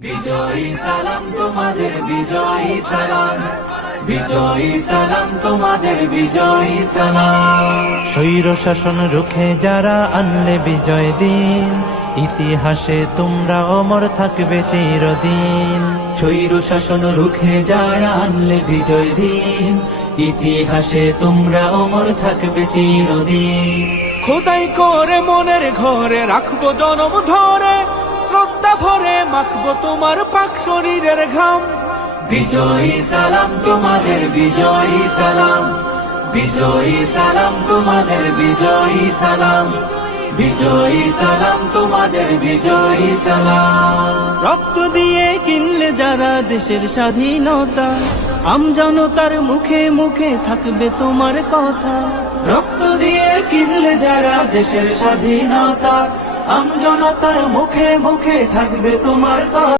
বিজয়ী সালাম তোমাদের, বিজয়ী সালাম, বিজয়ী সালাম তোমাদের, বিজয়ী সালাম। স্বৈর শাসন রুখে যারা আনলে বিজয় দিন, ইতিহাসে তোমরা অমর থাকবে চিরদিন। স্বৈর শাসন রুখে যারা আনলে বিজয় দিন, ইতিহাসে তোমরা অমর থাকবে চিরদিন। খোদাই করে মনের ঘরে রাখবো জনম ধরে, শ্রদ্ধা ভরে মাখবো তোমার পাক শরীরের ঘাম। বিজয়ী সালাম তোমাদের, বিজয়ী সালাম, বিজয়ী সালাম তোমাদের, বিজয়ী সালাম, বিজয়ী সালাম তোমাদের, বিজয়ী সালাম। রক্ত দিয়ে কিনলে যারা দেশের স্বাধীনতা, আমজনতার মুখে মুখে থাকবে তোমার কথা। রক্ত দিয়ে কিনলে যারা দেশের স্বাধীনতা, আমজনতার মুখে মুখে থাকবে তোমার কথা।